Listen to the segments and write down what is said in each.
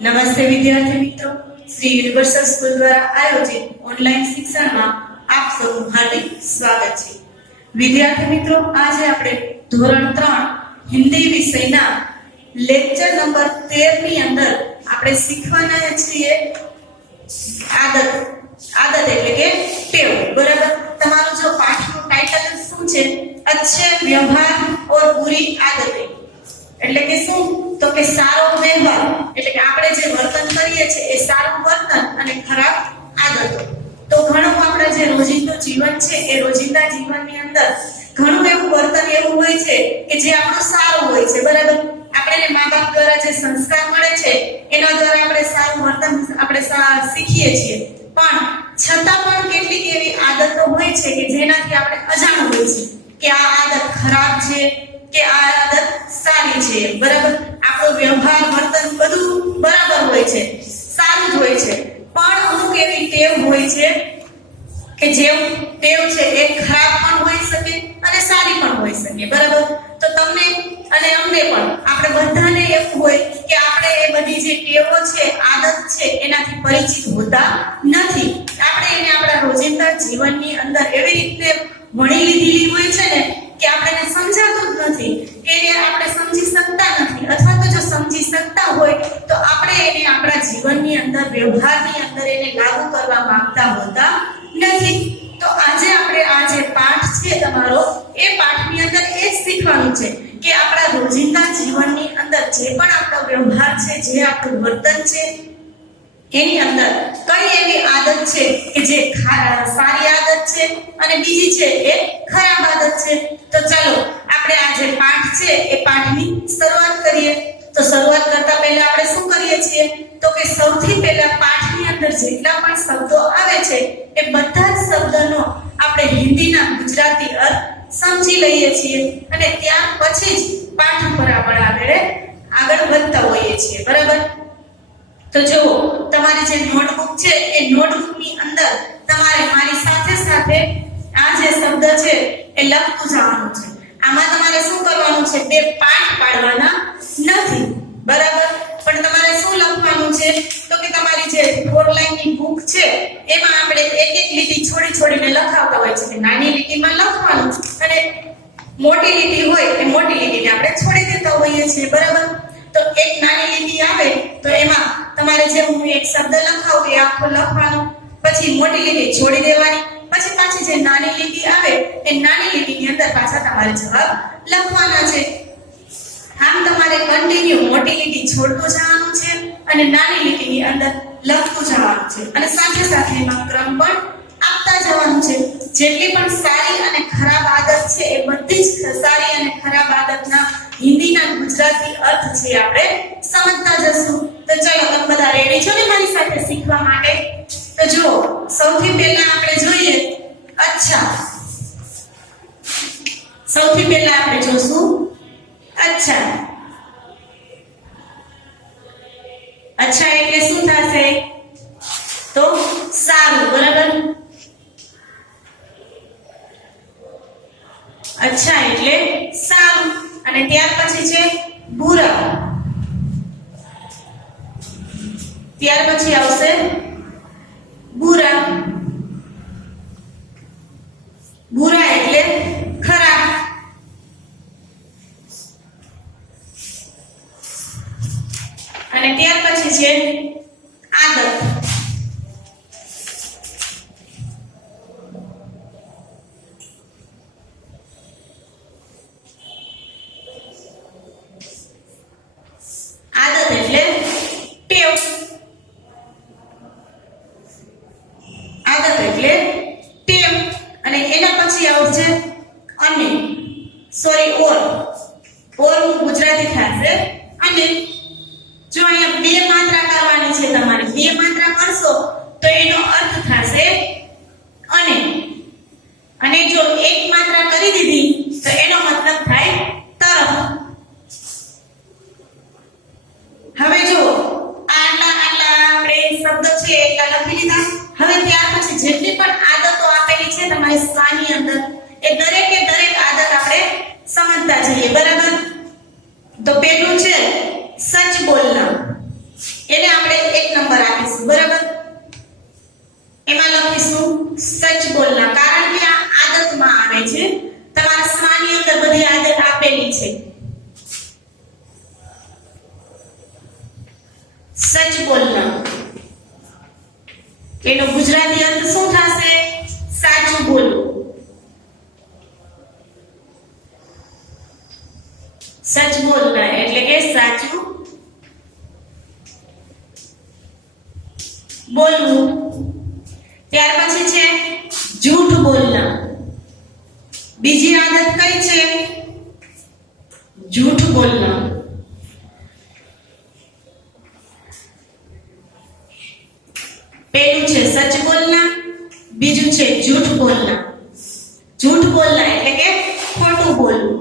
નમસ્તે વિદ્યાર્થી મિત્રો, શ્રી યુનિવર્સલ સ્કૂલ દ્વારા આયોજિત ઓનલાઈન શિક્ષણમાં આપ સૌનું હાર્દિક સ્વાગત છે. વિદ્યાર્થી મિત્રો, આજે આપણે ધોરણ 3 હિન્દી વિષયના લેક્ચર નંબર 13 ની અંદર આપણે શીખવાના છીએ આદત એટલે કે ટેવ. બરાબર, તમારું જો પાઠનું ટાઇટલ શું છે? अच्छे व्यवहार और बुरी आदतें. એટલે કે શું? તો કે સારો વ્યવહાર એટલે કે આપણે જે વર્તન કરીએ છીએ એ સારું વર્તન અને ખરાબ આદતો. તો ઘણું આપણે જે રોજિંદા જીવન છે એ રોજિંદા જીવનની અંદર ઘણું એવું વર્તન એવું હોય છે કે જે આપણું સારું હોય છે. બરાબર, આપણને મા-બાપ દ્વારા જે સંસ્કાર મળે છે એના દ્વારા આપણે સારું વર્તન આપણે શીખીએ છીએ. પણ છતાં પણ કેટલીક એવી આદતો હોય છે કે જેનાથી આપણે અજાણ હોય છે કે આ આદત ખરાબ છે કે આ આદત સારી છે. બરાબર, આપણો વ્યવહાર વર્તન બધું બરાબર હોય છે, સારું જ હોય છે, પણ અમુક એવી ટેવ હોય છે કે જે ટેવ છે એ ખરાબ પણ હોઈ શકે અને સારી પણ હોઈ શકે. બરાબર, તો તમને અને અમને પણ આપણે બધાને એવું હોય કે આપણે એ બધી જે ટેવો છે, આદત છે એનાથી પરિચિત હોતા નથી. આપણે એને આપણા રોજિંદા જીવનની અંદર એવી રીતે વણી લીધેલી હોય છે ને કે આપણને સમજાતું જ નથી, કે એને આપણે સમજી શકતા નથી, અથવા તો જો સમજી શકતા હોય તો આપણે એને આપણા જીવનની અંદર, વ્યવહારની અંદર એને લાગુ કરવા માંગતા હોતા નથી. તો આજે આપણે આ જે પાઠ છે તમારો, એ પાઠની અંદર એ જ શીખવાનું છે કે આપણા રોજિંદા જીવનની અંદર જે પણ આપણો વ્યવહાર છે, જે આપણું વર્તન છે, એની અંદર કઈ એવી આદત છે કે જે સારી આદત છે અને બીજી છે એ ખરાબ આદત છે. તો ચાલો આપણે આ જે પાઠ છે એ પાઠની શરૂઆત કરીએ. તો શરૂઆત કરતા પહેલા આપણે શું કરીએ છીએ? તો કે સૌથી પહેલા પાઠની અંદર જેટલા પણ શબ્દો આવે છે એ બધા જ શબ્દનો આપણે હિન્દીના ગુજરાતી અર્થ સમજી લઈએ છીએ અને ત્યાર પછી જ પાઠ ઉપર આપણે આગળ વધતા હોઈએ છીએ. બરાબર, તો જુઓ, તમારી જે નોટબુક છે એ નોટબુકની અંદર તમારે મારી સાથે સાથે આ જે શબ્દ છે એ લખતું જવાનું છે. આમાં તમારે શું કરવાનું છે? બે પાઠ પાડવાના નથી. બરાબર, પણ તમારે શું લખવાનું છે? તો કે તમારી જે 4 લાઈનની બુક છે એમાં આપણે એક એક લીટી છોડીને લખાવતા હોય છે કે નાની લીટીમાં લખવાનું અને મોટી લીટી હોય એ મોટી લીટીને આપણે છોડી દેતા હોઈએ છીએ. બરાબર, તો એક નાની લીટી આવે તો એમાં તમારે જે હું એક શબ્દ લખાવું એ આખો લખવાનો, પછી મોટી લીટી છોડી દેવાની, પછી પાછી જે નાની લીટી આવે એ નાની લીટીની અંદર પાછા તમારે જવાબ લખવાના છે. આમ તમારે કન્ટિન્યુ મોટી લીટી છોડતું જવાનું છે અને નાની લીટીની અંદર લખતું જવાનું છે અને સાથે સાથે એમાં ક્રમ પણ આપતા જવાનું છે. જેટલી પણ સારી અને ખરાબ આદત છે એ બધી જ સારી અને ખરાબ આદતના હિન્દીના ગુજરાતી અર્થ છે આપણે સમજતા જશું. તો ચલો, તમે બધા રેડી છો ને મારી સાથે શીખવા માટે? તો જો સૌથી પહેલા આપણે જોઈએ અચ્છા. સૌથી પહેલા આપણે જોશું અચ્છા. અચ્છા એટલે શું થશે? તો સારું. બરાબર, અચ્છા એટલે સારું. અને ત્યાર પછી છે બુરા. ત્યાર પછી આવશે બુરા. બુરા એટલે ખરાબ. અને ત્યાર પછી છે આદત. આદત એટલે ટેવ. આદત એટલે ટેવ. અને એના પછી આવશે અને, સોરી ઓર. ઓર ગુજરાતી થશે અને. જો અહીંયા બે માત્રા કરવાની છે તમારે, બે માત્રા કરશો તો એનો અર્થ થશે અને. અને જો એક માત્રા કરી દીધી તો એનો મતલબ થાય તરફ. હવે જો આટલા આપણે શબ્દ છે એટલા લખી લીધા. હવે ત્યાર પછી જેટલી પણ આદતો આપેલી છે તમારી શાની અંદર એ દરેકે દરેક આદત આપણે સમજતા જઈએ. બરાબર, તો પેલું છે સચ બોલના. એને સચ બોલના, કારણ કે આ આદતમાં આવે છે, તમારા સ્માની અંદર બધી આદત આપેલી છે. સચ બોલના એનો ગુજરાતી અર્થ શું થશે? સાચું બોલવું. સચ બોલના એટલે કે સાચું બોલવું. ત્યાર પછી છે જૂઠ બોલના. બીજી આદત કઈ છે? જૂઠ બોલના. પહેલું છે સચ બોલના, બીજું છે જૂઠ બોલના. જૂઠ બોલના એટલે કે ખોટું બોલવું.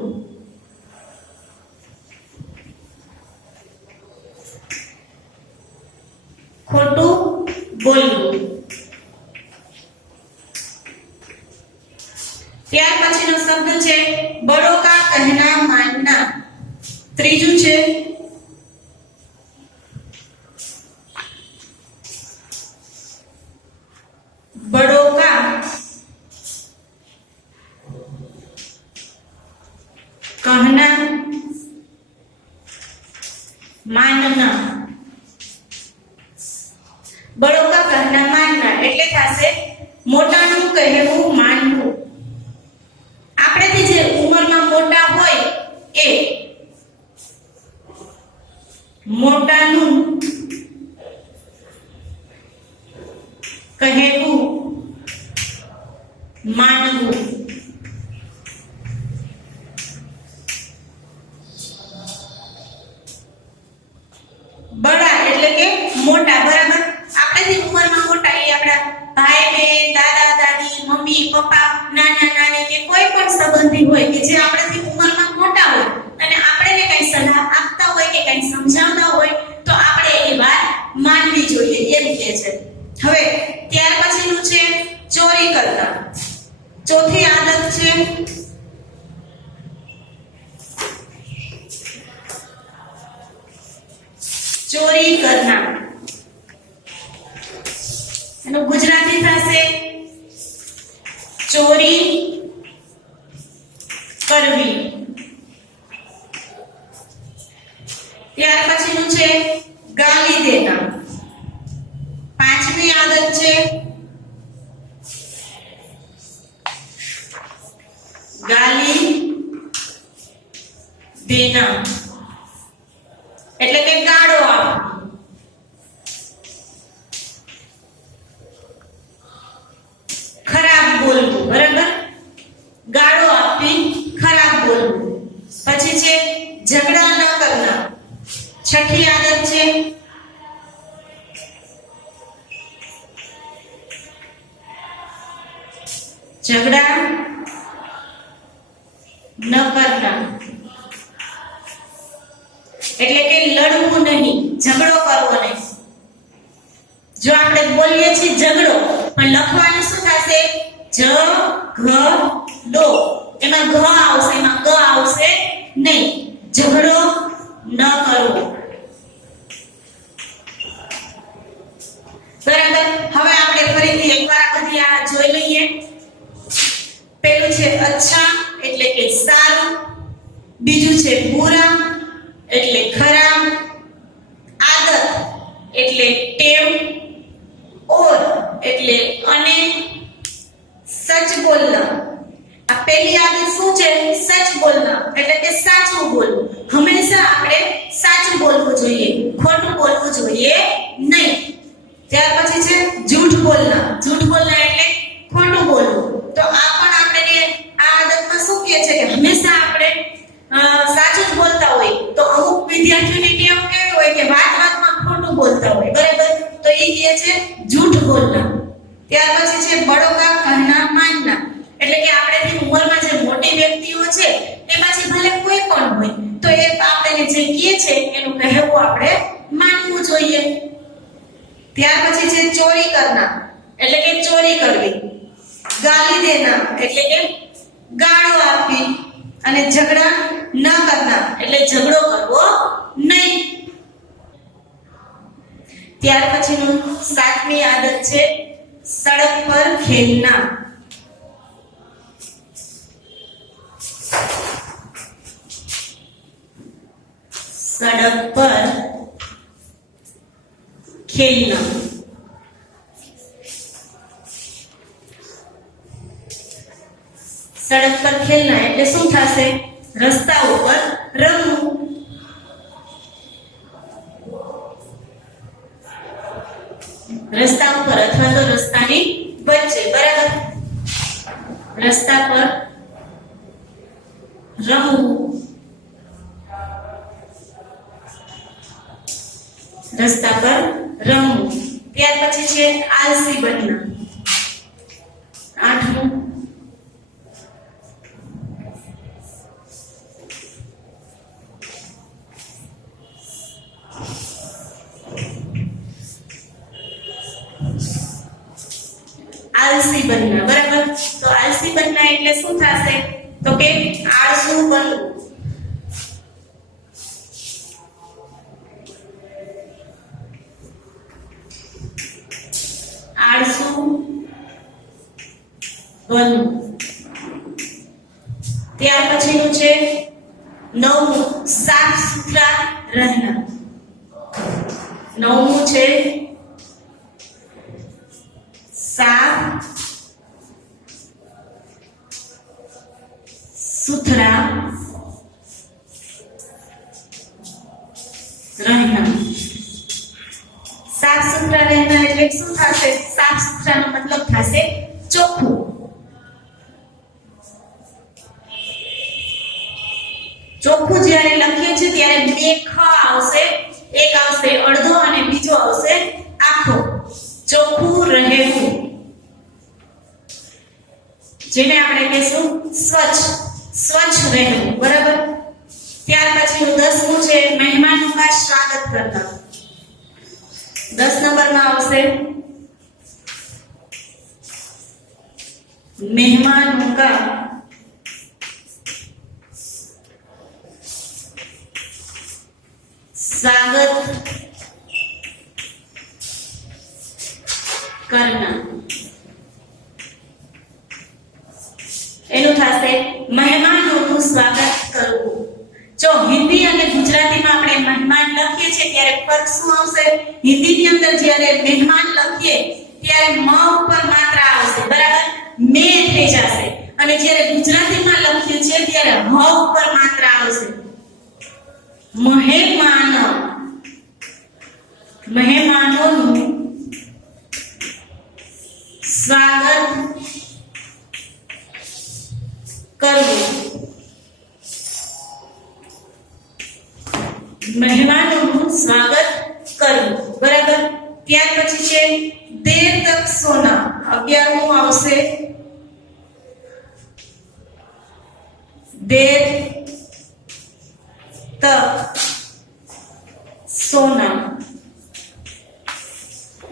ખોટું બોલવું. ત્યાર પછીનો શબ્દ છે બડો કા કહેના માનના. ત્રીજું છે बड़ों का कहना मानना. बड़ों का कहना मानना એટલે થશે મોટાનું કહેવું માનવું. આપણેથી જે ઉંમરમાં મોટા હોય એ મોટાનું કહેવું માનવું. બડા એટલે કે મોટા, બરાબર. આપણાથી ઉંમરમાં મોટા એ આપણા ભાઈ બહેન, દાદા દાદી, મમ્મી પપ્પા, નાના નાની કે કોઈ પણ સંબંધી હોય કે જે આપણાથી ઉંમરમાં મોટા હોય અને આપણે કઈ સલાહ આપતા હોય કે કઈ સમજાવતા હોય તો આપણે એની વાત માનવી જોઈએ એમ કહે છે. હવે ત્યાર પછીનું છે ચોરી કરતા. ચોથી આદત છે ચોરી કરના. એનું ગુજરાતી થશે ચોરી કરવી. ત્યાર પછીનું છે ગાલી દેના. પાંચમી આદત છે ગાલી દેના એટલે કે ગાળો આપવી. ખરાબ બોલવું, બરાબર. ગાળો આપવી, ખરાબ બોલવું. પછી છે ઝઘડા ન કરના. છઠ્ઠી આદત છે झगड़ा न करना એટલે કે લડવું નહીં, ઝઘડો કરવો નહીં. જો આપણે બોલીએ છીએ ઝઘડો પણ લખવાનું શું થશે? જ ઘ ડો. એમાં ઘ આવશે, એમાં ગ આવશે નહીં. ઝઘડો ન કરવો. બરાબર. હવે આપણે ફરીથી એકવાર બધી આ જોઈ લઈએ. પહેલું છે અચ્છા એટલે કે સારું, બીજું છે બુરા એટલે ખરાબ, આદત એટલે ટેવ, ઓર એટલે અને, સચ બોલના. આ પહેલી આદત શું છે? સચ બોલના એટલે કે સાચું બોલવું. હંમેશા આપણે સાચું બોલવું જોઈએ, ખોટું બોલવું જોઈએ નહીં. ત્યાર પછી છે જૂઠ બોલના. જૂઠ બોલના એટલે ખોટું બોલવું. તો આ પણ આપણે આ આદતમાં શું કહે છે કે હંમેશા આપણે સાચું જ બોલતા હોય. તો અમુક વિદ્યાર્થીઓની ટેવ કેવી હોય કે વાત વાતમાં ખોટું બોલતા હોય, બરાબર. તો એ કહે છે જૂઠ બોલના. ત્યાર પછી છે બડો કા કહેના માનના એટલે કે આપણેથી ઉંમરમાં જે મોટી વ્યક્તિઓ છે એ પાછી ભલે કોઈ પણ હોય તો એ આપણે જે કહે છે એનું કહેવું આપણે માનવું જોઈએ. ત્યાર પછી છે ચોરી કરના એટલે કે ચોરી કરવી, ગાલી દેના એટલે કે ગાળો આપવી અને ઝઘડા ન કરના એટલે ઝઘડો કરવો નહીં. ત્યાર પછીનું સાતમી આદત છે सड़क पर खेलना, सड़क पर खेलना। सड़क पर खेलना એટલે શું થશે? રસ્તા ઉપર રમવું। રસ્તા ઉપર અથવા તો રસ્તાની વચ્ચે, બરાબર? રસ્તા પર રમવું, રસ્તા પર રમવું। ત્યાર પછી છે આલસી બનના, 8મું। આલસી બનના, બરાબર? તો આલસી બનના એટલે શું થશે? તો કે આળસુ બનવું। આળસુ બનવું। ત્યાર પછીનું છે 9મું, સાફ સુથરા રહેના। 9મું છે साफ सुथरा रहना। साफ सुथरा रहना એટલે શું થશે? સાફ સુથરાનો મતલબ થશે ચોખ્ખું। ચોખ્ખું જ્યારે લખીએ છીએ ત્યારે બે ખ આવશે, એક આવશે અડધો અને બીજો આવશે આખો। ચોખ્ખું રહેવું, જેને આપણે કહીશું સ્વચ્છ, સ્વચ્છ રહેવું, બરાબર? ત્યાર પછીનું 10મું છે મહેમાનો का स्वागत करना। 10 નંબરમાં આવશે મહેમાનો का स्वागत करना। એનું થશે મહેમાનોનું સ્વાગત કરવું। જો હિન્દી અને ગુજરાતીમાં આપણે મહેમાન લખીએ છીએ ત્યારે ફરક શું આવશે? હિન્દીની અંદર જ્યારે મહેમાન લખીએ ત્યારે મ ઉપર માત્રા આવશે, બરાબર? મે થઈ જશે। અને જ્યારે ગુજરાતીમાં લખીએ છીએ ત્યારે હ ઉપર માત્રા આવશે। મહેમાન, મહેમાનોનું स्वागत करવું। મહેમાનોનું સ્વાગત કરવું, બરાબર? ત્યાર પછી છે દેર તક સોના। 11મું આવશે દેર તક સોના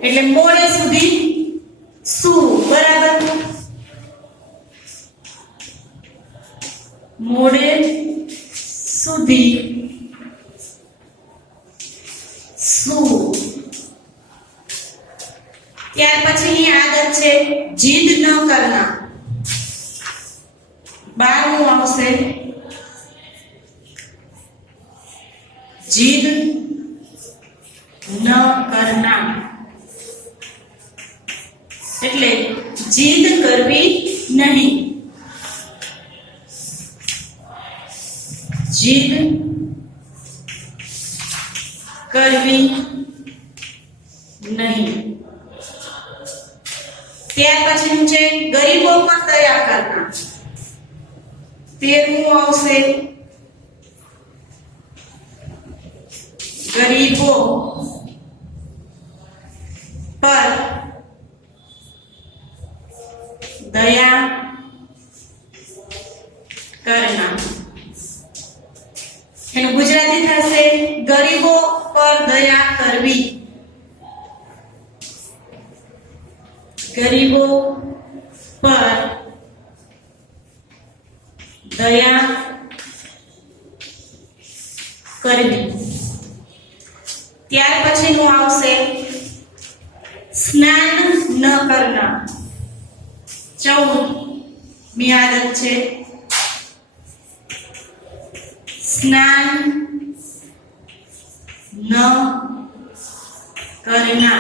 એટલે મોડે સુધી શું, બરાબર? મોડે સુધી શું। ત્યાર પછીની આદત છે જીદ ન કરના। 12મું આવશે જીદ ન કરના એટલે જીદ કરવી નહીં। જીદ કરવી નહીં। ત્યાર પછીનું છે ગરીબો પર દયા કરના। 13મું આવશે ગરીબો પર दया करना। એનું ગુજરાતી થશે ગરીબો પર દયા કરવી। ગરીબો પર દયા કરવી। ત્યાર પછીનું આવશે स्नान न करना। 14મી आदत છે स्नान न करना,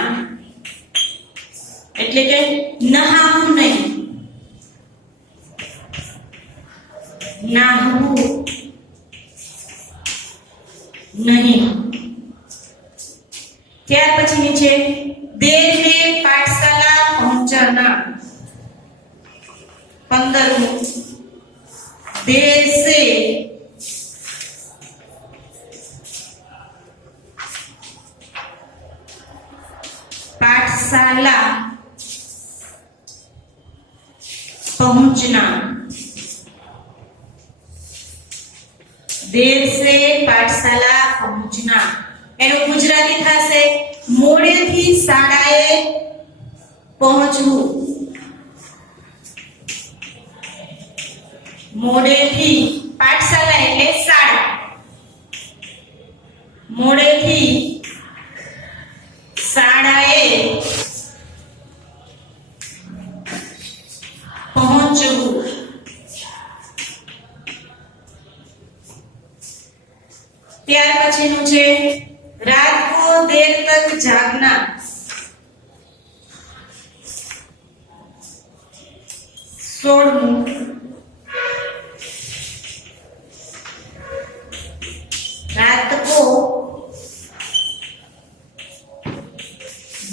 એટલે કે નહાવું નહીં, નહાવું નહીં। ત્યાર પછીની છે देर में पाठशाला पहुंचना। 15 देर से पाठशाला पहुंचना। देर से पाठशाला पहुंचना એનું ગુજરાતી થશે મોડેથી શાળાએ પહોંચવું। મોડેથી પાઠશાલા એટલે શાળા, મોડેથી શાળાએ પહોંચવું। ત્યાર પછીનું છે रात को देर तक जागना। 16 रात को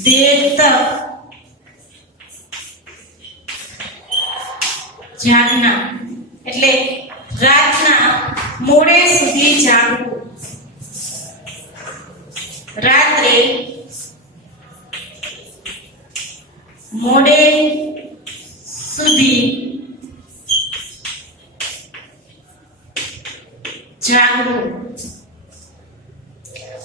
देर तक जागना એટલે રાતના મોડે સુધી જાગવું। रात्रे मोडे सुधी जागવું।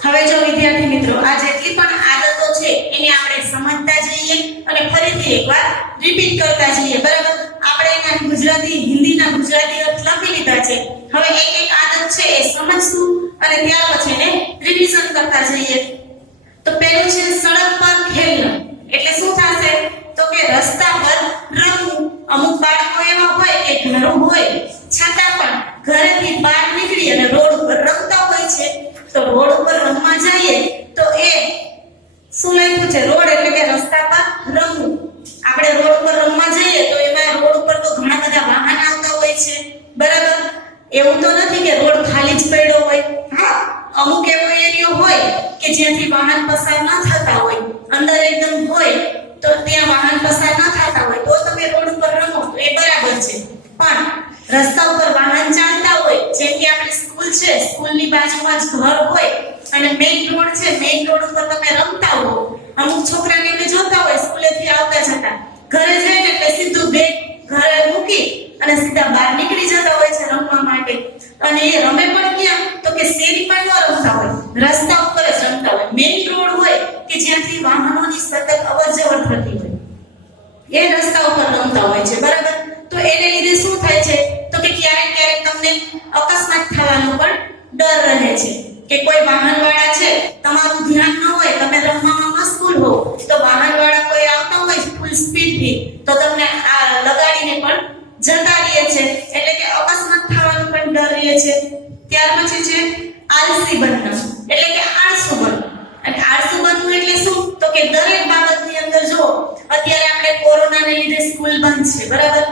હવે જો વિદ્યાર્થી મિત્રો આ જેટલી પણ આદતો છે એને આપણે સમજતા જઈએ અને ફરીથી એકવાર રિપીટ કરતા જઈએ, બરાબર? આપણે એના ગુજરાતી હિન્દીના ગુજરાતી અર્થ લખી લીધા છે। હવે એક એક આદત છે એ સમજશું અને ત્યાર પછી એને રિવિઝન કરતા જઈએ। તો પહેલું છે સડક પર ખેલવું, એટલે શું થશે તો કે રસ્તા પર રમવું। અમુક બાળકો એવા હોય કે ઘરો હોય છતાં પણ ઘરેથી બહાર નીકળી અને રોડ ઉપર રમતા હોય છે, તો રોડ ઉપર રમવા જઈએ તો એ શું લખ્યું છે રોડ એટલે કે રસ્તા પર રમવું। આપણે રોડ પર રમવા જઈએ તો એમાં રોડ ઉપર તો ઘણા બધા વાહન આવતા હોય છે, બરાબર? એવું તો નથી કે રોડ ખાલી જ પડ્યો હોય, હા અમુક એવો એરિયો હોય કે જ્યાંથી વાહન પસાર ન થતા હોય, અંદર એકદમ હોય તો ત્યાં વાહન પસાર ન થતા હોય તો તમે રોડ ઉપર રમો તો એ બરાબર છે। પણ રસ્તા ઉપર વાહન ચાલતા હોય, જેમ કે આપણી સ્કૂલ છે, સ્કૂલની બાજુમાં જ ઘર હોય અને મેઇન રોડ છે, મેઇન રોડ ઉપર તમે રમતા હો, અમુક છોકરાને અમે જોતા હોય સ્કૂલેથી આવતા જતા ઘરે જઈને એટલે સીધું બેગ ઘરે મૂકી અને સીધા બહાર નીકળી જતા હોય છે રમવા માટે। અને એ રમે પણ ક્યાં તો કે શેરીમાં ન રમતા હોય, રસ્તા ઉપર જ રમતા હોય, મેઇન રોડ હોય કે જ્યાંથી વાહનોની સતત અવરજવર થતી હોય એ રસ્તા ઉપર રમતા હોય છે, બરાબર? તો એને લીધે શું થાય છે તો કે ક્યારેક ક્યારેક તમને અકસ્માત થવાનો પણ ડર રહે છે કે કોઈ વાહનવાળા છે, તમારું ધ્યાન ન હોય, તમે રમવામાં મશગુલ હો તો વાહનવાળા કોઈ આવતા હોય ફૂલ સ્પીડથી તો તમને આ લગાડીને પણ જતા રહે છે, એટલે કે અકસ્માત થવાનો પણ ડર રહે છે। ત્યાર પછી છે આલસી બનવું, એટલે કે આળસુ બનવું। અને આળસુ બનવું એટલે શું તો કે દરેક બાબતની અંદર જો અત્યારે આપણે કોરોનાને લીધે સ્કૂલ બંધ છે, બરાબર?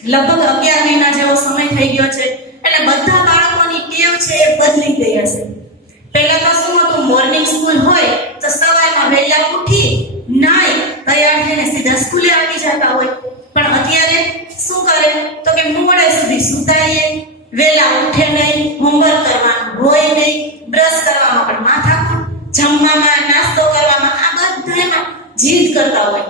લગભગ 11 મહિના જેવો સમય થઈ ગયો છે એટલે બધા બાળકોની ટેવ છે એ બદલી ગઈ હશે। પહેલા તો શું હતું, મોર્નિંગ સ્કૂલ હોય તો સવારમાં વહેલા ઉઠી નાઈ તૈયાર થઈને સીધા સ્કૂલે આવી જતા હોય, પણ અત્યારે શું કરે તો કે મોડે સુધી સુતાઈએ, વહેલા ઉઠે નહીં, હોમવર્ક કરવાનું હોય નહીં, બ્રશ કરવામાં પણ માથાકૂટ, જમવામાં, નાસ્તો કરવામાં આ બધામાં જીદ કરતા હોય,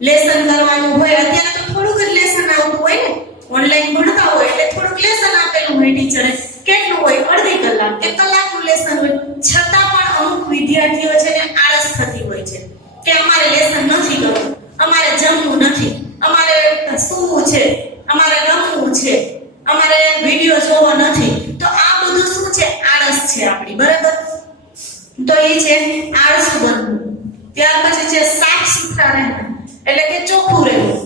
લેસન કરવાનું હોય, અત્યારે તો થોડુંક જ લેસન આવતું હોય ને, ઓનલાઈન ભણતા હોય એટલે થોડુંક લેસન આપેલું હોય ટીચરે, કેટલું હોય અડધી કલાક કે કલાકનું લેસન હોય, છતાં પણ અમુક વિદ્યાર્થીઓ છે ને આળસ થતી હોય છે કે અમારે લેસન નથી કરવું, અમારે જમવું નથી, અમારે સૂવું છે, અમારે રમવું છે, અમારે વિડિયો જોવો નથી। તો આ બધું શું છે આળસ છે આપણી, બરાબર? તો એ છે આળસુ બનવું। ત્યાર પછી છે સાક્ષી સુથરા રહેના એટલે કે ચોખ્ખું રહેવું.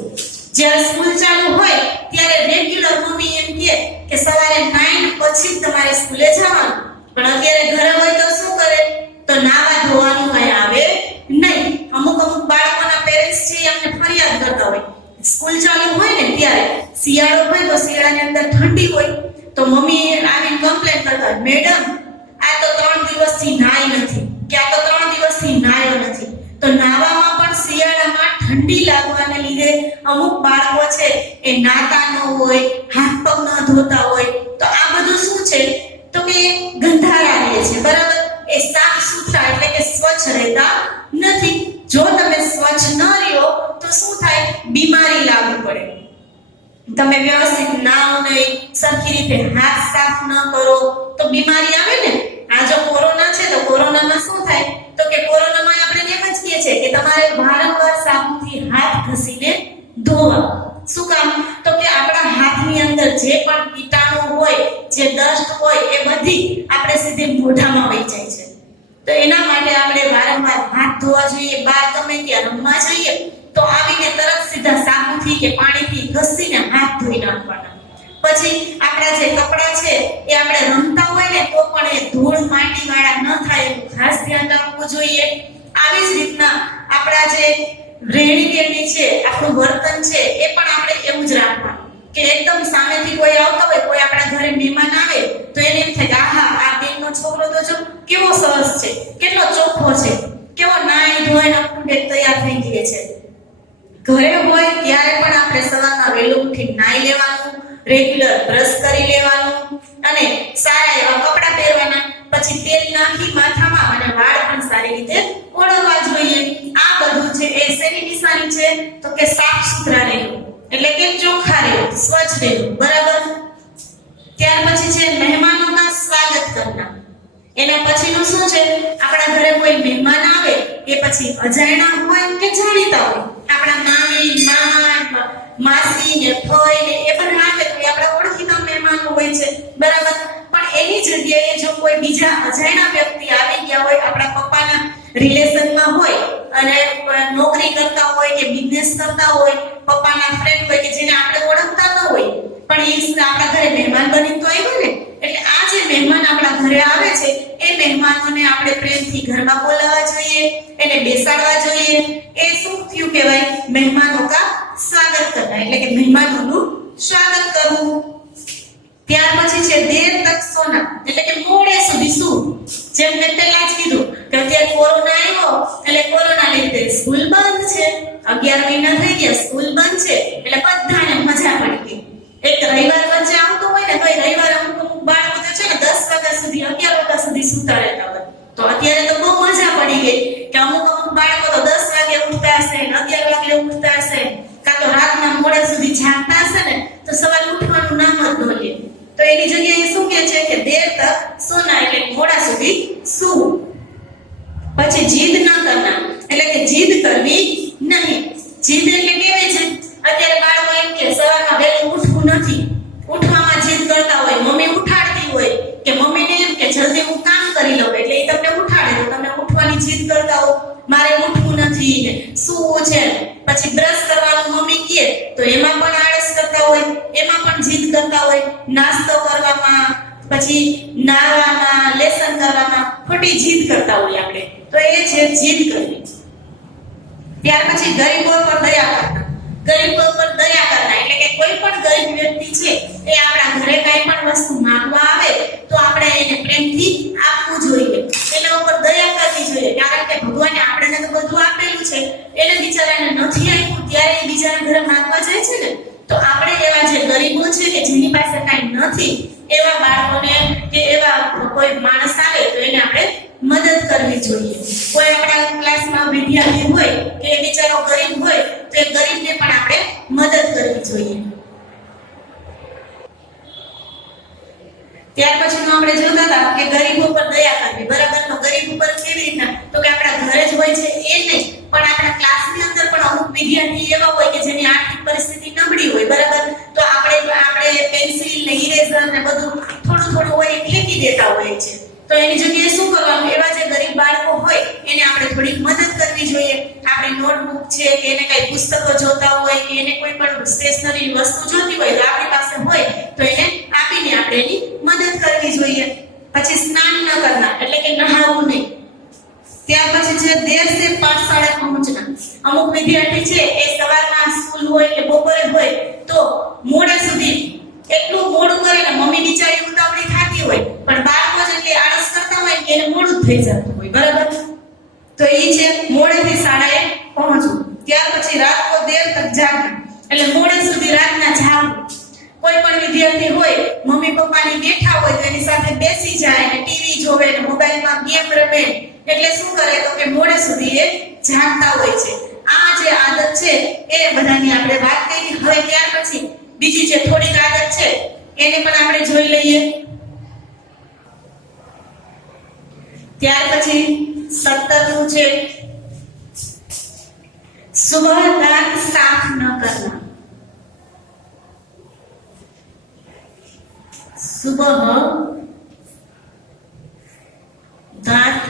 જ્યારે સ્કૂલ ચાલુ હોય ત્યારે રેગ્યુલર મમ્મી એમ કહે કે સવારે 9 પછી જ તમારે સ્કૂલે જવાનું, પણ અત્યારે ઘરે હોય તો શું કરે, તો નાવા ધોવાનું કઈ આવે નહીં. અમુક બાળકોના પેરેન્ટ્સ છે એમને ફરિયાદ કરતા હોય, સ્કૂલ ચાલુ હોય ને ત્યારે શિયાળો હોય તો શિયાળાની અંદર ઠંડી હોય તો મમ્મી આવીને કમ્પ્લેન કરતા હોય, મેડમ આ તો 3 દિવસથી નાઈ નથી કે આ તો 3 દિવસથી નાયો નથી. તો નાવામાં પણ શિયાળામાં ઠંડી લાગવાને લીધે અમુક બાળકો છે એ નાતા ન હોય, હાથ પગ ન ધોતા હોય, તો આ બધું શું છે તો કે ગંધારા રહે છે, બરાબર. એ સાફ સુથરા એટલે કે સ્વચ્છ રહેતા નથી. જો તમે સ્વચ્છ ન રહ્યો તો શું થાય, બીમારી લાગુ પડે. તમે વ્યવસ્થિત નાઓ નહીં, સરખી રીતે હાથ સાફ ન કરો તો બીમારી આવે ને. આ જો કોરોના છે તો કોરોનામાં શું થાય તો કે કોરોનામાં આપણે એમ જ કહીએ છીએ કે તમારે વારંવાર સાબુથી હાથ ઘસીને ધોવા. શું કામ, તો કે આપણા હાથની અંદર જે પણ કીટાણુ હોય, જે ડસ્ટ હોય એ બધી આપણે સીધી મોઢામાં વહી જાય છે. તો એના માટે આપણે વારંવાર હાથ ધોવા જોઈએ. બહાર તમે ત્યાં રમવા જઈએ તો આવીને તરત સીધા સાબુથી કે પાણીથી ઘસીને હાથ ધોઈ નાખવાના. પછી આપણા જે કપડા છે એ આપણે રમતા હોય ને તો પણ એ ધૂળ માટી વાળા ન થાય એનું ખાસ ધ્યાન રાખવું જોઈએ. આવી જ રીતના આપણા જે રહેણી કહેણી છે, આપણું વર્તન છે એ પણ આપણે એવું જ રાખવાનું કે એકદમ સામેથી કોઈ આવતો હોય, કોઈ આપણા ઘરે મહેમાન આવે તો એને એમ થાય કે આહા આ બેનનો છોકરો તો જો કેવો સરસ છે, કેટલો ચોખ્ખો છે, કેવો નાઈ ધોઈને કુંડે તૈયાર થઈ ગઈ છે. ઘરે હોય ત્યારે પણ આપણે સવારમાં વહેલું ઉઠી નાઈ લેવાનું, રેગ્યુલર બ્રશ કરી લેવાનું અને સારા એવા કપડા પહેરવાના. પછી તેલ નાખી માથામાં અને વાળ પણ સારી રીતે ઓળવવા જોઈએ. આ બધું છે એ શેની નિશાની છે તો કે સાફ સુથરા રહેવું એટલે કે ચોખ્ખા રહેવું, સ્વચ્છ રહેવું, બરાબર. ત્યાર પછી છે મહેમાનોના સ્વાગત કરના. એના પછીનું શું છે, આપણા ઘરે કોઈ મહેમાન આવે એ પછી અજાણ્યા હોય કે જાણીતા હોય, આપણા મામી, મામા, માસી ને ફઈ ને એ પણ આવે તો આપણા ઓળખીતા મહેમાનો હોય છે, બરાબર. પણ એની જગ્યાએ જો કોઈ બીજા અજાણ્યા વ્યક્તિ આવી ગયા હોય, આપણા પપ્પાના રિલેશનમાં હોય અને નોકરી કરતા હોય કે બિઝનેસ કરતા હોય, પપ્પાના ફ્રેન્ડ હોય કે જેને આપણે ઓળખતા ન હોય પણ એ આપણા ઘરે મહેમાન બની તો આવ્યો ને, એટલે આ જે મહેમાન આપણા ઘરે આવે છે એ મહેમાનોને આપણે પ્રેમથી ઘરમાં બોલાવવા જોઈએ, એને બેસાડવા જોઈએ. એ શું થયું કહેવાય, મહેમાનો કા સ્વાગત કરના એટલે કે મહેમાનોનું સ્વાગત કરવું. ત્યાર પછી છે દેર તક સોના એટલે કે મોડે સુધી શું. જેમ મેં પહેલા જ કીધું કે અત્યારે કોરોના આવ્યો એટલે કોરોના લીધે સ્કૂલ બંધ છે, 11 મહિના થઈ ગયા સ્કૂલ બંધ છે એટલે બધાને મજા પડી ગઈ. એક રવિવાર વચ્ચે આવતો હોય ને તો એ રવિવાર અમુક બાળકો તો છે ને 10 વાગ્યા સુધી 11 વાગ્યા સુધી સૂતા રહેતા હોય. તો અત્યારે તો બહુ મજા પડી ગઈ કે અમુક બાળકો તો 10 વાગે ઉઠતા હશે ને 11 વાગે ઉઠતા હશે, કાં તો રાતના મોડે સુધી જાગતા હશે ને તો સવારે ઉઠવાનું નામ જ ન લે. તો એની જગ્યાએ શું કહે છે કે દેર તક સોના એટલે મોડા સુધી સૂવું. પછી જીદ ન કરના એટલે કે જીદ કરવી નહીં. જીદ એટલે કેવી છે, અત્યારે બાળકો એમ કે સવારમાં વહેલું ઉઠવું નથી, ઉઠવામાં જીદ કરતા હોય, મમ્મી ઉઠાડતી હોય કે મમ્મીને એમ કે જલ્દી હું કામ કરી લઉં એટલે એ તમને ઉઠાડે તો તમે ઉઠવાની જીદ કરતા હો, મારે ઉઠવું નથી ને સૂવું છે. પછી બ્રશ કરવાનું મમ્મી કહે તો એમાં પણ આળસ કરતા હોય, એમાં પણ જીદ કરતા હોય. નાસ્તો કરવામાં, પછી નાવામાં, લેસન કરવામાં ખોટી જીદ કરતા હોય આપણે, તો એ છે જીદ કરવી. ત્યાર પછી ગરીબો પર દયા કરના. ગરીબો પર દયા કરના એટલે કે કોઈ પણ ગરીબ વ્યક્તિ છે એ આપણા ઘરે કાંઈ પણ વસ્તુ માંગવા આવે તો આપણે એને પ્રેમથી આપવું જોઈએ, એના ઉપર દયા કરવી જોઈએ. કારણ કે ભગવાને આપણને તો બધું આપેલું છે, એને બિચારાને નથી આપ્યું ત્યારે એ બીજાના ઘરે માંગવા જાય છે ને. તો આપણે એવા જે ગરીબો છે કે જેની પાસે કાંઈ નથી એવા બાળકોને કે એવા કોઈ માણસ આવે તો એને આપણે મદદ કરવી જોઈએ. કોઈ આપણા ક્લાસમાં વિદ્યાર્થી હોય કે એ બિચારો ગરીબ હોય તો એ ગરીબને પણ આપણે મદદ કરવી જોઈએ. ત્યાર પછીનું આપણે જોતા હતા કે ગરીબો પર દયા કરવી, બરાબર. તો ગરીબ ઉપર કેવી રીતના, તો કે આપણા ઘરે જ હોય છે એ નહીં પણ આપણા ક્લાસની અંદર પણ અમુક વિદ્યાર્થી એવા હોય કે જેની આર્થિક પરિસ્થિતિ નબળી હોય, બરાબર. તો આપણે પેન્સિલ ને ઇરેઝર ને બધું થોડું થોડું હોય ફેંકી દેતા હોય છે. તો એની જગ્યાએ શું કરવાનું, એવા જે ગરીબ બાળકો હોય એને આપણે થોડીક મદદ કરવી જોઈએ. આપણે આપણે નોટબુક છે કે એને કઈ પુસ્તકો જોતા હોય કે એને કોઈ પણ સ્ટેશનરી વસ્તુ જોતી હોય તો આપણી પાસે હોય તો એને આપીને આપણે એની મદદ કરવી જોઈએ. પછી સ્નાન ન કરના એટલે કે નહાવું નહીં. ત્યાર પછી છે દેર સે પાઠશાળા પહોંચના. અમુક વિદ્યાર્થી છે એ સવારના સ્કૂલ હોય કે બપોરે હોય તો મોડા સુધી એટલું મોડું કરે ને મમ્મી બિચારી ઉતાવળી થાતી હોય પણ બાળકો જેટલી આળસ કરતા હોય કે એને મોડું થઈ જતું હોય, બરાબર? તો ઈ છે મોડેથી શાળાએ પહોંચવું. ત્યાર પછી રાત કો દેર તક જાગના એટલે મોડે સુધી રાતના જાગવું. કોઈ પણ વિદ્યાર્થી હોય મમ્મી પપ્પાની બેઠા હોય તો એની સાથે બેસી જાય ને ટીવી જોવે ને મોબાઈલમાં ગેમ રમે એટલે શું કરે તો કે મોડે સુધી એ જાગતા હોય છે. આ જે આદત છે એ બધાની આપણે વાત કરી. હવે ત્યાર પછી બીજી જે થોડીક આદત છે એને પણ આપણે જોઈ લઈએ. ત્યાર પછી 17 છે સુબહ દાંત સાફ ન કરના. सुबह दांत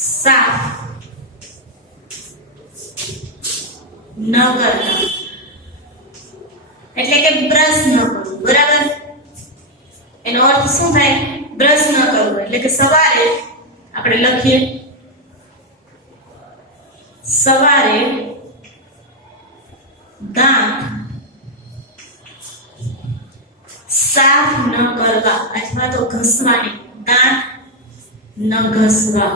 साफ न करना એટલે કે બ્રશ ન કરવું, બરાબર? એનો અર્થ શું થાય? બ્રશ ન કરવું એટલે કે સવારે આપણે લખીએ સવારે દાંત साफ न करवा अथवा तो घसवानी, दांत न घसवा.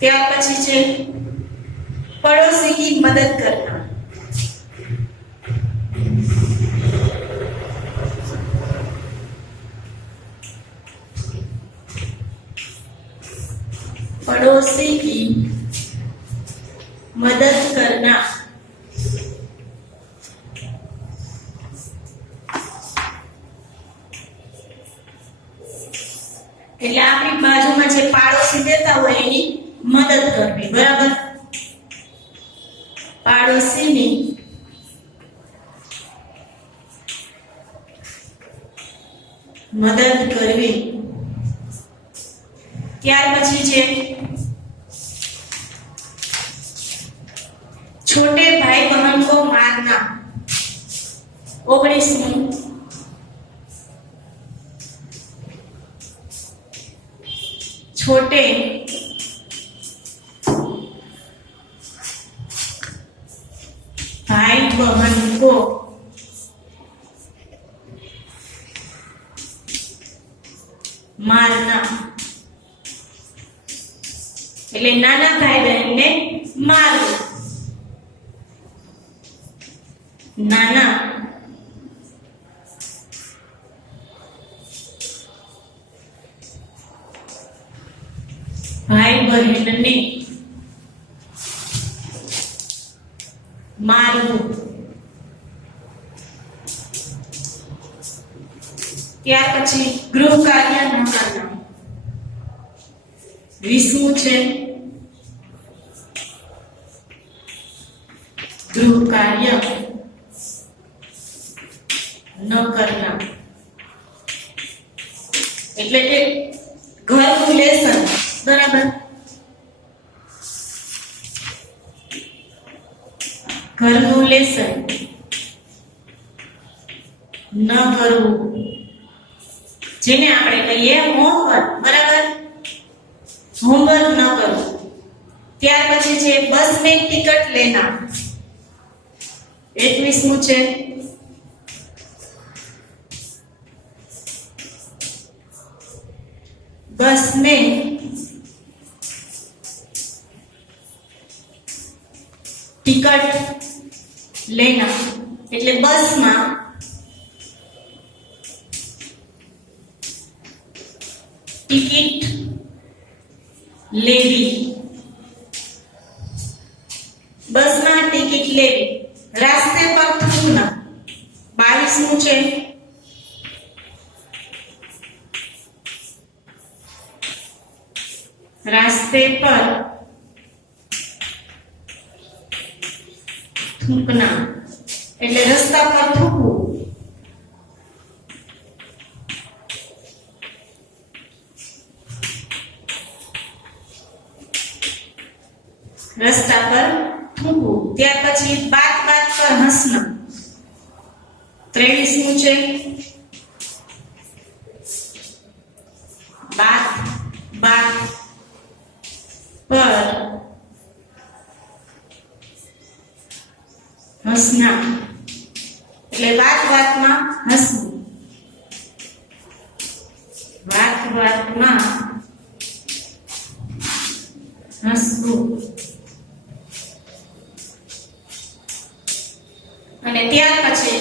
त्यार पछी छे पड़ोसी की मदद करना. पड़ोसी की मदद करना એટલે આપણી બાજુમાં જે પાડોશી રહેતા હોય એની મદદ કરવી, બરાબર? પાડોશીની મદદ કરવી. ત્યાર પછી છે छोटे भाई बहन को मारना. 19 छोटे भाई बहन को मारना એટલે નાના ભાઈ બહેનને મારવું. નાના भाई बहन ने मारવું. ત્યાર પછી ગૃહ કાર્ય ન કરવું. 20 છે ગૃહ કાર્ય ન કરના એટલે કે ઘરનું લેસન, બરાબર? ઘરનું લેસન ન કરવું જેને આપણે કહીએ હોમવર્ક, બરાબર? હોમવર્ક ન કરવું. ત્યાર પછી છે બસ में टिकट लेना. 21 છે बस में टिकट लेना એટલે બસમાં ટિકિટ લેવી. બસમાં ટિકિટ લેવી. રાસ્તે પર થૂકના. 22 છે रास्ते पर थूकना એટલે રસ્તા પર થૂકવું. રસ્તા પર થૂંકવું. ત્યાર પછી બાત બાત પર હસના. 23મું છે બાત બાત પર હસના, એટલે વાત વાતમાં હસવું. વાત વાતમાં હસવું. અને ત્યાર પછી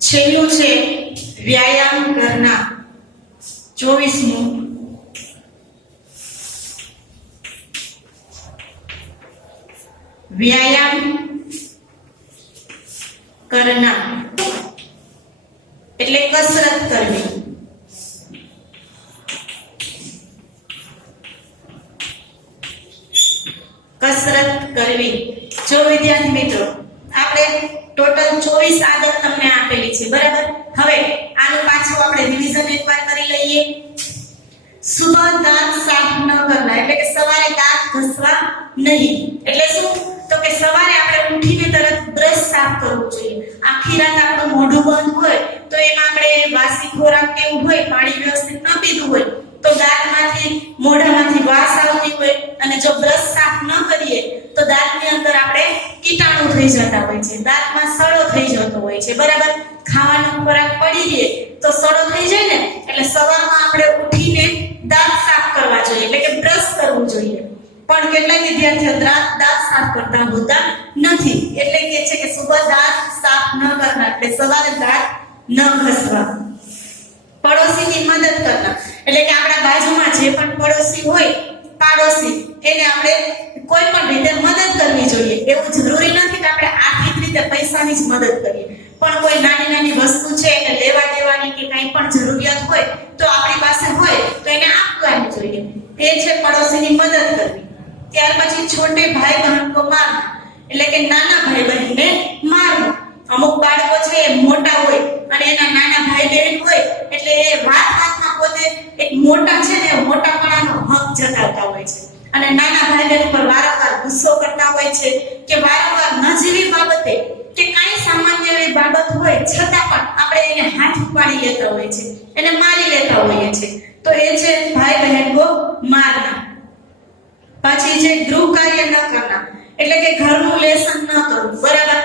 છેલ્લું છે વ્યાયામ કરનાર. 24મું વ્યાયામ કરનાર, એટલે કસરત કરવી. કસરત કરવી. જો વિદ્યાર્થી મિત્રો આપણે ટોટલ 24 આદત તમને આપેલી છે, બરાબર. હવે આનું પાછું આપણે રિવિઝન એકવાર કરી લઈએ. સુબહ દાંત સાફ ન કરના, એટલે કે સવારે દાંત ઘસવા નહીં. એટલે શું? તો કે સવારે આપણે ઉઠીને તરત બ્રશ સાફ કરવું જોઈએ. આખી રાત આપણું મોઢું બંધ હોય તો એમાં આપણે વાસી ખોરાક કેવું હોય, પાણી વ્યવસ્થિત ન પીધું હોય તો દાંતમાંથી મોઢામાંથી વાસ આવતી હોય, અને જો બ્રશ સાફ ન કરીએ તો દાંતની અંદર આપણે કીટાણુ થઈ જતા હોય છે, દાંતમાં સડો થઈ જતો હોય છે, બરાબર. ખાવાનો ખોરાક પડી રહે તો સડો થઈ જાય ને, એટલે સવારમાં આપણે ઉઠીને દાંત સાફ કરવા જોઈએ, એટલે કે બ્રશ કરવું જોઈએ. પણ કેટલાક વિદ્યાર્થીઓ દાંત સાફ કરતા હોતા નથી, એટલે કે છે કે સુબહ દાંત સાફ ન કરના, એટલે સવારે દાંત ન ઘસવા. પડોશીની મદદ કરના, એટલે કે આપણા બાજુમાં જે પણ પડોશી હોય, પાડોશી, એને આપણે કોઈ પણ રીતે મદદ કરવી જોઈએ. એવું જરૂરી નથી કે આપણે આર્થિક રીતે પૈસાની જ મદદ કરીએ, પણ કોઈ નાની નાની વસ્તુ છે એને લેવા દેવાની કે કંઈ પણ જરૂરિયાત હોય તો આપણી પાસે હોય તો એને આપવાની જોઈએ. તે છે પડોશીની મદદ કરવી. ત્યાર પછી છોટે ભાઈ બહેન કો મારना, એટલે કે નાના ભાઈ બહેનને મારવું. અમુક બાળકો છે એ મોટા હોય અને એના નાના ભાઈ બહેન હોય, એટલે એ વાત વાતમાં પોતે એક મોટા છે ને મોટાપણાનો હક જતાવતા હોય છે, અને નાના ભાઈ બહેન પર વારંવાર ગુસ્સો કરતા હોય છે, કે વારંવાર ન જેવી બાબતે કે કાંઈ સામાન્ય એવી બાબત હોય છતાં પણ આપણે એને હાથ ઉપાડી લેતા હોય છે, એને મારી લેતા હોઈએ છે. તો એ છે ભાઈ બહેન કો મારના. પછી છે ગૃહ કાર્ય ન કરના, એટલે કે ઘરનું લેસન ન કરવું, બરાબર.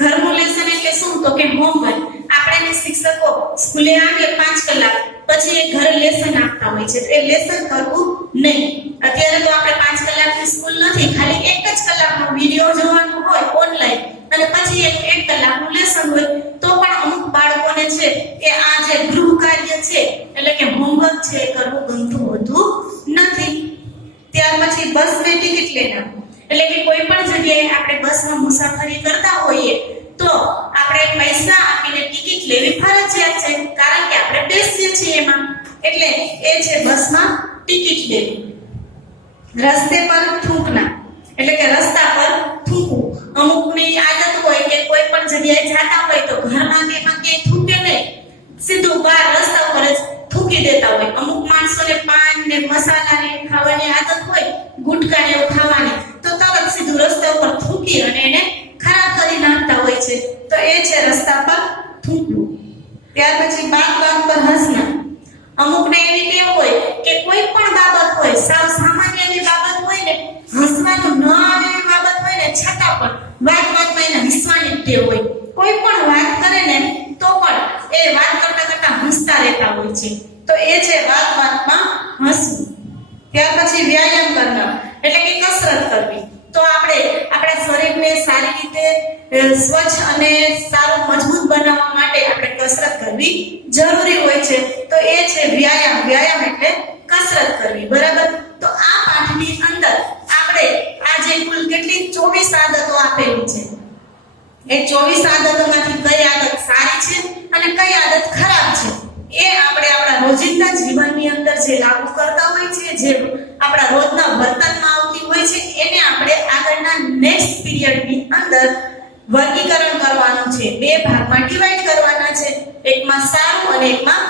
ઘરનું લેસન એટલે શું? તો કે હોમવર્ક. આપણે શિક્ષકો સ્કૂલે આવે 5 કલાક પછી એ ઘરે લેસન આપતા હોય છે, એ લેસન કરવું નહીં. અત્યારે તો આપણે 5 કલાકની સ્કૂલ નથી, ખાલી 1 જ કલાકનો વિડિયો જોવાનો હોય ઓનલાઈન, અને પછી 1 કલાકનું લેસન હોય. તો પણ અમુક બાળકોને છે કે આ જે ગૃહ કાર્ય છે, એટલે કે હોમવર્ક છે, એ કરવું ગમતું હોતું નથી. ત્યાર પછી બસની ટિકિટ લેના, એટલે કે કોઈ પણ જગ્યાએ આપણે બસમાં મુસાફરી કરતા હોઈએ તો આપણે પૈસા આપીને ટિકિટ લેવી ફરજિયાત છે, કારણ કે આપણે બેસીએ છીએ એમાં, એટલે એ છે બસમાં ટિકિટ લેવી. રસ્તે પર થૂંકના, એટલે કે રસ્તા પર થૂંકવું. અમુકની આદત હોય કે કોઈ પણ જગ્યાએ જાતા હોય તો ઘરમાં કે એમાં ક્યાંય થૂંકે નહીં, સીધું બહાર રસ્તા પર જ થૂકી દેતા હોય. અમુક માણસોને પાન ને મસાલા ને ખાવાની આદત હોય, ગુટકા ને ખાવાની, તો તરત સીધું રસ્તા ઉપર થૂકી અને એને ખરાબ કરી નાખતા હોય છે. તો એ છે રસ્તા પર થૂકવું. ત્યાર પછી બાત બાત પર હસના. અમુકને એવી ટેવ હોય કે કોઈ પણ બાબત હોય, સાવ સામાન્ય એવી બાબત હોય ને, હસવાનું ન આવે એવી બાબત હોય ને, છતાં પણ વાત વાતમાં એને હસવાની ટેવ હોય. કોઈ પણ વાત કરે ને તો પણ એ વાત કરતા કરતા હસતા રહેતા હોય છે. તો એ છે વાત વાતમાં હસવું. ત્યાર પછી વ્યાયામ કરનાર, એટલે કે કસરત કરવી. તો આપણે આપણા શરીરને સારી રીતે સ્વચ્છ અને સારું મજબૂત બનાવવા માટે આપણે કસરત કરવી જરૂરી હોય છે. તો એ છે વ્યાયામ. વ્યાયામ એટલે કસરત કરવી, બરાબર. તો આ પાઠની અંદર આપણે આજે કુલ કેટલી 24 આદતો આપેલી છે. એ 24 આદતોમાંથી કઈ આદત સારી છે અને કઈ આદત ખરાબ છે, એ આપણે આપણા રોજિંદા જીવનની અંદર જે લાગુ કરતા હોય છે, જે આપણા રોજના વર્તનમાં આવતી હોય છે, એને આપણે આગળના નેક્સ્ટ પીરિયડની અંદર વર્ગીકરણ કરવાનું છે. 2 ભાગમાં ડિવાઈડ કરવાના છે, એકમાં સારું અને એકમાં